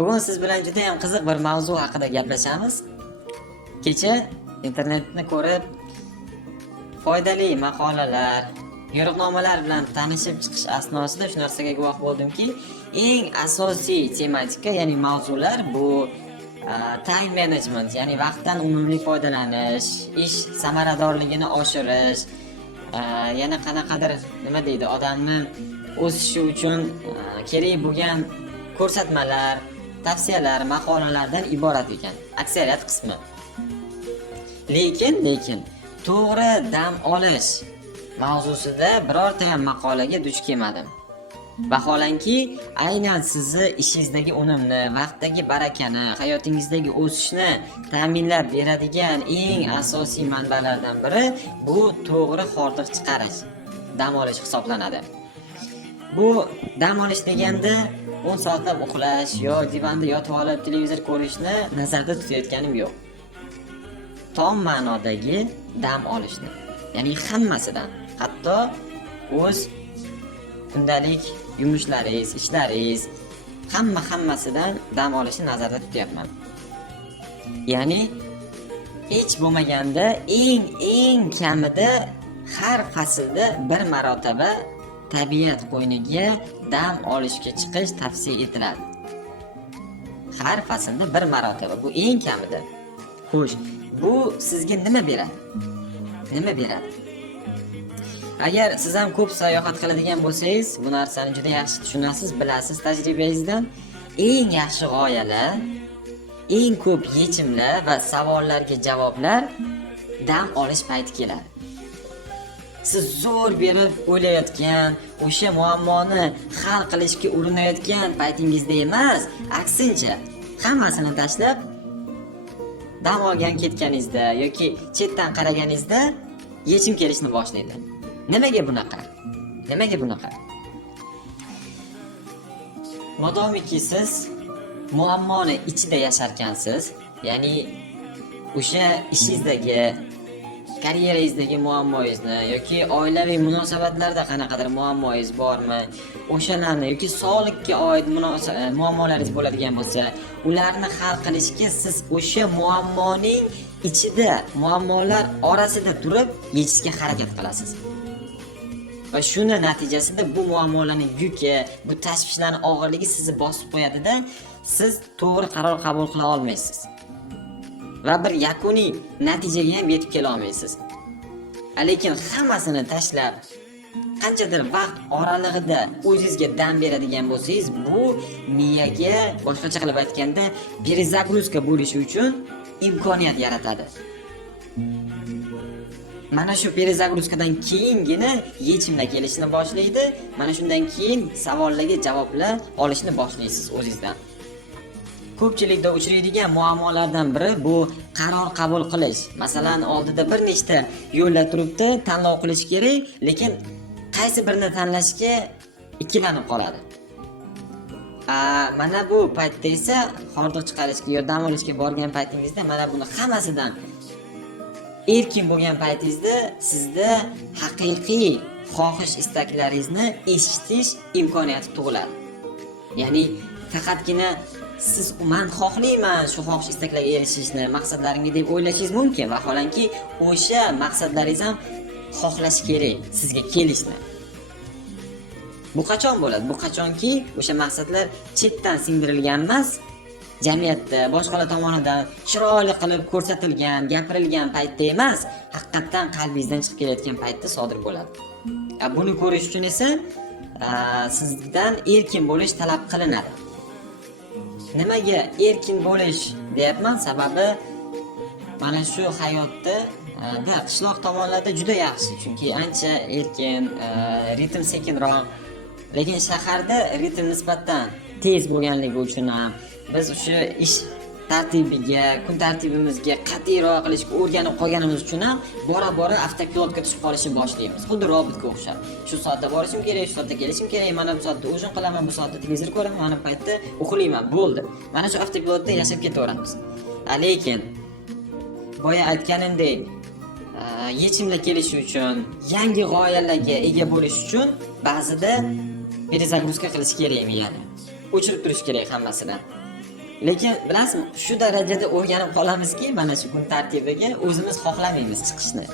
Bugun siz bilan juda ham qiziq bir mavzu haqida gaplashamiz. Kecha internetni ko'rib, foydali maqolalar, yo'riqnomalar bilan tanishib chiqish asnosida shu narsaga guvoh bo'ldimki, eng asosiy tematika, ya'ni mavzular bu time management, ya'ni vaqtdan unumli foydalanish, ish samaradorligini oshirish, yana qanaqadir nima deydi, odamni o'sishi uchun kerak bo'lgan ko'rsatmalar, tavsiyalar, maqolalardan iborat ekan aksariyat qismi. Lekin to'g'ri dam olish mavzusida birorta ham maqolaga duch kelmadim. Vaholanki, aynan sizni ishingizdagi unumni, vaqtdagi barakani, hayotingizdagi o'sishni ta'minlab beradigan eng asosiy manbalardan biri bu to'g'ri hordiq chiqarish, dam olish hisoblanadi. Bu dam olish deganda 10 soatlab uxlash yo divanda yotib olib televizor ko'rishni nazarda tutayotganim yo'q. Tom ma'nodagi dam olishni, ya'ni hammasidan, hatto o'z kundalik yumushlaringiz, ishlaringiz, hammasidan dam olishni nazarda tutyapman. Ya'ni hech bo'lmaganda eng kamida har faslda bir marotaba tabiat qo'yniga dam olishga chiqish tavsiya etiladi. Har faslda bir marotaba, bu eng kamida. Xo'sh, bu sizga nima beradi? Agar siz ham ko'p sayohat qiladigan bo'lsangiz, bu narsani juda yaxshi tushunasiz, bilasiz tajribangizdan. Eng yaxshi g'oyalar, eng ko'p yechimlar va savollarga javoblar dam olish payti keladi. Siz zo'r berib o'ylayotgan, o'sha muammoni hal qilishga urinayotgan paytingizda emas, aksincha, hammasini tashlab dam olgan ketganingizda yoki chetdan qaraganingizda yechim kelishni boshlaydi. Nimaga bunaqa? Modomiki siz muammoni ichida yasharkansiz, ya'ni o'sha ishingizdagi, karyerangizdagi muammoingizni yoki oilaviy munosabatlarda qanaqadir muammoingiz bormi, o'shalarni yoki sog'liqqa oid muammolaringiz bo'ladigan bo'lsa, ularni hal qilishga siz o'sha muammoning ichida, muammolar orasida turib yechishga harakat qilasiz. Va shuni natijasida bu muammolarning yuki, bu tashvishlarning og'irligi sizni bosib qo'yadi-da, siz to'g'ri qaror qabul qila olmaysiz. Va bir yakuniy natijaga ham yetib kela olmaysiz. Lekin hammasini tashlab, qanchadir vaqt oralig'ida o'zingizga dam beradigan bo'lsangiz, bu miyaga, boshqacha qilib aytganda, перезагрузка bo'lishi uchun imkoniyat yaratadi. Mana shu перезагрузкаdan keyingina yechimlar kelishni boshlaydi. Mana shundan keyin savollarga javoblar olishni boshlaysiz o'zingizdan. Ko'pchilikda uchraydigan muammolardan biri bu qaror qabul qilish. Masalan, oldida bir nechta yo'llar turibdi, tanlov qilish kerak, lekin qaysi birini tanlashga ikkilanib qoladi. Mana bu paytda esa hordiq chiqarishga yo dam olishga borgan paytingizda mana buni hammasidan erkin bo'lgan paytingizda sizda haqiqiy xohish istaklaringizni eshitish imkoniyati tug'iladi. Ya'ni faqatgina siz men xohlayman shu xohish istaklarga erishishni, maqsadlarimga deb o'ylashingiz mumkin. Vaholanki, o'sha maqsadlaringiz ham xohlash kerak sizga kelishni. Bu qachon bo'ladi? Bu qachonki o'sha maqsadlar chetdan singdirilgan emas, jamiyatda boshqalar tomonidan chiroyli qilib ko'rsatilgan, gapirilgan paytda emas, haqiqatan qalbingizdan chiqib kelayotgan paytda sodir bo'ladi. Buni ko'rish uchun esa sizdan erkin bo'lish talab qilinadi. Nimaga erkin bo'lish deyapman? Sababi mana shu hayotda qishloq tomonlarda juda yaxshi, chunki ancha erkin, ritm sekinroq. Lekin shaharda ritm nisbatan tez bo'lganligi uchun ham biz o'sha ish tartibiga, kun tartibimizga qat'iyroq qilishga o'rganib qolganimiz uchun ham bora-bora avtopilotga tushib qolishni boshlaymiz. Xuddi robotga o'xshab. Shu soatda borishim kerak, shu soatda kelishim kerak, mana bu soatda o'zim qilaman, bu soatda televizor ko'raman, mana bu paytda uxlayman, bo'ldi. Mana shu avtopilotda yashab ketaveramiz. Lekin boya aytganimdek, yechimlar kelishi uchun, yangi g'oyalarga ega bo'lish uchun ba'zida перезагрузка qilish kerak miyani. O'chirib turish kerak hammasini. Lekin bilasizmi, shu darajada o'rganib qolamizki, mana shu kun tartibiga o'zimiz xohlamaymiz chiqishni.